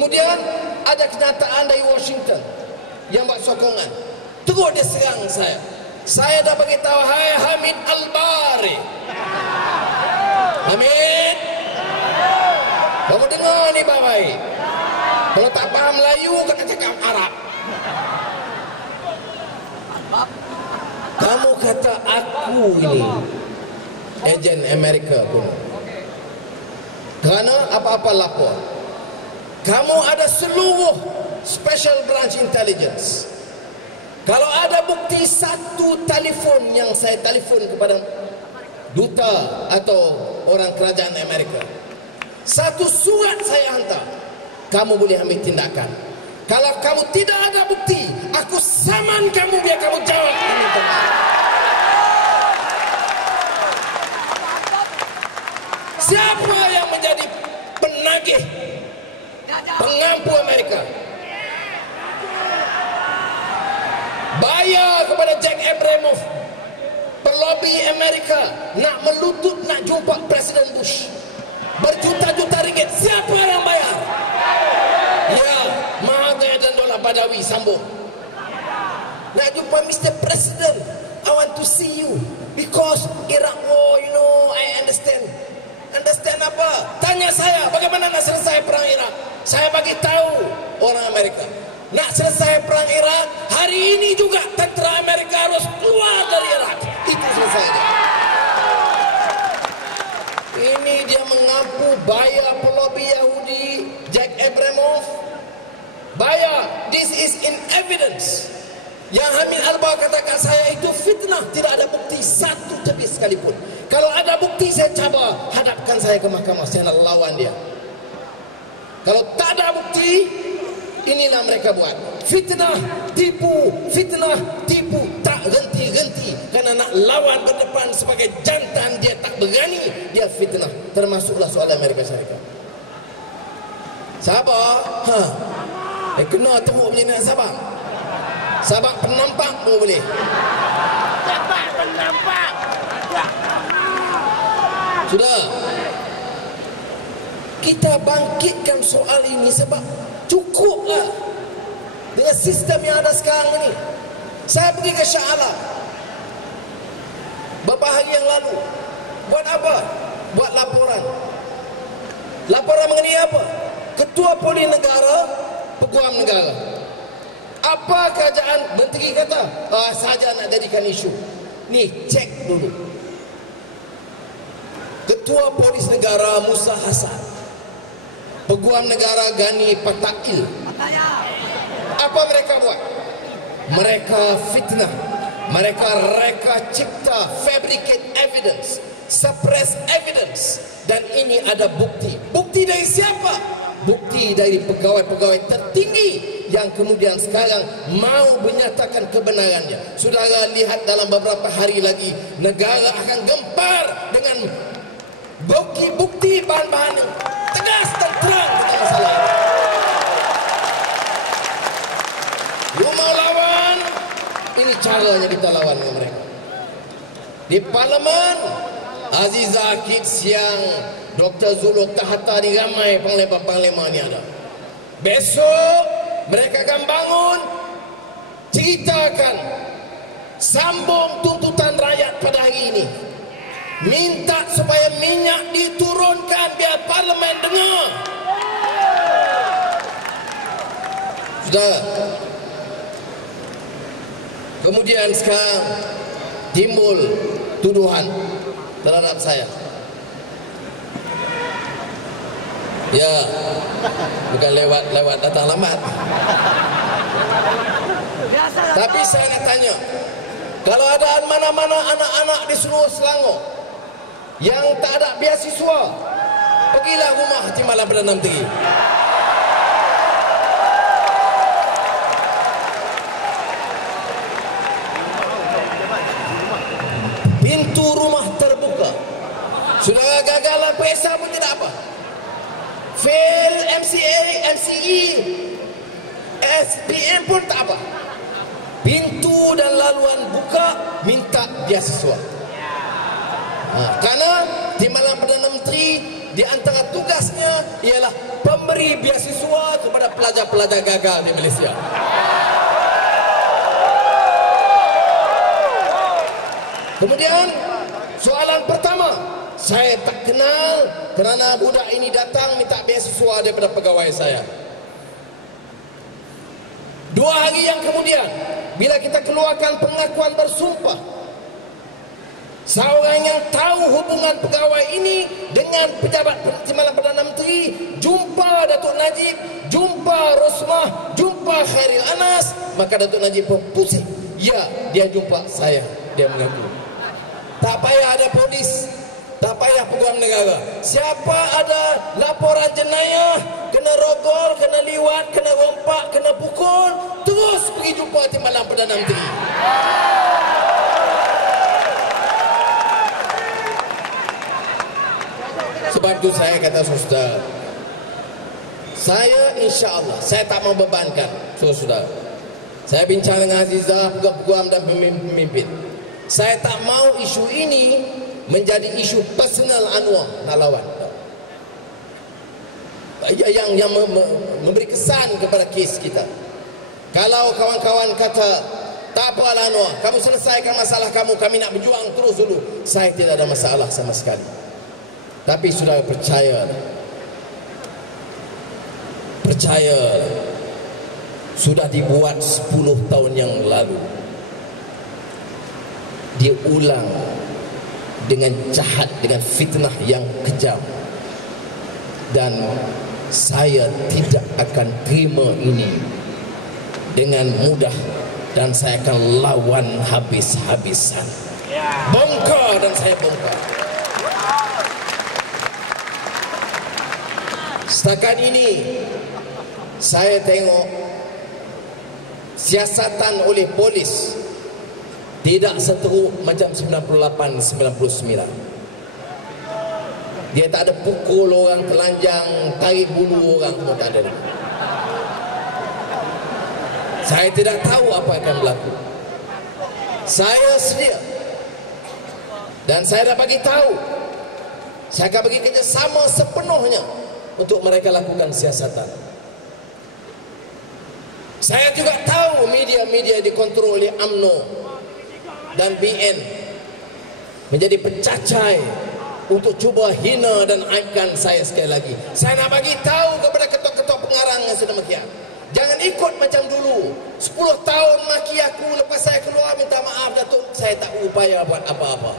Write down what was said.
Kemudian ada kenyataan dari Washington yang buat sokongan. Terus dia serang saya. Saya dah beritahu, hai Hamid Al-Bari, Hamid, kamu dengar ni baik. Kalau tak faham Melayu, kena cakap Arab. Kamu kata aku ini ejen Amerika pun. Kerana apa-apa lapor. Kamu ada seluruh Special Branch Intelligence. Kalau ada bukti satu telefon yang saya telefon kepada duta atau orang kerajaan Amerika, satu surat saya hantar, kamu boleh ambil tindakan. Kalau kamu tidak ada bukti, aku saman kamu biar kamu jawab ini. Siapa yang menjadi penagih pengampu Amerika? Bayar kepada Jack Abramoff, pelobi Amerika, nak melutut, nak jumpa Presiden Bush. Berjuta-juta ringgit. Siapa yang bayar? Ya, Mahathir dan Dola Badawi sambung. Nak jumpa Mr. President, I want to see you because Iraq war, you know, I understand. Understand apa? Tanya saya, bagaimana nak selesai perang Iraq? Saya bagi tahu orang Amerika, nak selesai perang Iraq, hari ini juga tentera Amerika harus keluar dari Iraq. Itu selesainya. Ini dia mengaku bayar pelobi Yahudi Jack Abramoff. Bayar. This is in evidence. Yang Hamid Albar katakan saya itu fitnah, tidak ada bukti satu tepi sekalipun. Kalau ada bukti saya cabar, hadapkan saya ke mahkamah, saya nak lawan dia. Kalau tak ada bukti, inilah mereka buat. Fitnah, tipu, tak henti-henti. Kerana nak lawan berdepan sebagai jantan, dia tak berani, dia fitnah. Termasuklah soal Amerika Syarikat. Sabar, kena teruk macam nak sabar. Sabar penampak pun boleh. Sabar penampak. Sudah. Kita bangkitkan soal ini sebab cukuplah dengan sistem yang ada sekarang ini. Saya pergi ke Shah Alam beberapa hari yang lalu. Buat apa? Buat laporan. Laporan mengenai apa? Ketua Polis Negara, Peguam Negara. Apa kerajaan? Menteri kata, saja nak jadikan isu. Ni, cek dulu. Ketua Polis Negara Musa Hasan, Peguam Negara Gani Patail. Apa mereka buat? Mereka fitnah. Mereka reka cipta, fabricate evidence, suppress evidence. Dan ini ada bukti. Bukti dari siapa? Bukti dari pegawai-pegawai tertinggi yang kemudian sekarang mau menyatakan kebenarannya. Saudara lihat dalam beberapa hari lagi, negara akan gempar dengan bukti-bukti bahan-bahan yang tegas dan terang tentang masalah ini. You mau lawan, ini caranya kita lawan dengan mereka. Di Parlimen, Azizah Akid Siang, Dr. Zulukta Hatta ni ramai panglima-panglima ni ada. Besok mereka akan bangun, ceritakan, sambung tuntutan rakyat pada hari ini. Minta supaya minyak diturunkan biar Parlimen dengar. Sudah. Kemudian sekarang timbul tuduhan terhadap saya. Ya, bukan lewat datang lambat. Tapi saya nak tanya, kalau ada mana-mana anak-anak di seluruh Selangor yang tak ada beasiswa, pergilah rumah Haji Malam Perdana Menteri. Pintu rumah terbuka. Saudara gagalan periksa pun tidak apa. Fail MCA, MCE, SPM pun tak apa. Pintu dan laluan buka, minta beasiswa. Kerana Timbalan Perdana Menteri di antara tugasnya ialah pemberi beasiswa kepada kepada pelajar-pelajar gagal di Malaysia. Kemudian soalan pertama, saya tak kenal kerana budak ini datang minta beasiswa daripada pegawai saya. 2 hari yang kemudian, bila kita keluarkan pengakuan bersumpah, seorang yang tahu hubungan pegawai ini dengan pejabat Timbalan Perdana Menteri, jumpa Datuk Najib, jumpa Rosmah, jumpa Khairil Anas, maka Datuk Najib pun pusing. Ya, dia jumpa saya, dia mengaku. Tak payah ada polis, tak payah peguam negara. Siapa ada laporan jenayah, kena rogol, kena liwat, kena rompak, kena pukul, terus pergi jumpa Timbalan Perdana Menteri. Sebab itu saya kata saudara, saya insya-Allah saya tak mau bebankan saudara. Saya bincang dengan Azizah, peguam dan pemimpin. Saya tak mau isu ini menjadi isu personal Anwar nak lawan. Yang memberi kesan kepada kes kita. Kalau kawan-kawan kata tak apalah Anwar, kamu selesaikan masalah kamu, kami nak berjuang terus dulu. Saya tidak ada masalah sama sekali. Tapi sudah percaya, sudah dibuat 10 tahun yang lalu. Dia ulang dengan jahat, dengan fitnah yang kejam. Dan saya tidak akan terima ini dengan mudah, dan saya akan lawan habis-habisan. Bongkar dan saya bongkar. Setakat ini saya tengok siasatan oleh polis tidak seteruk macam 98-99. Dia tak ada pukul orang, telanjang, tarik bulu orang, semua tak ada. Saya tidak tahu apa akan berlaku. Saya sedia, dan saya dah bagi tahu, saya akan bagi kerjasama sepenuhnya untuk mereka lakukan siasatan. Saya juga tahu media-media dikontrol oleh UMNO dan BN menjadi pencacai untuk cuba hina dan aibkan saya sekali lagi. Saya nak bagi tahu kepada ketua-ketua pengarang yang sedemikian, jangan ikut macam dulu. 10 tahun maki aku, lepas saya keluar minta maaf Datuk, saya tak upaya buat apa-apa.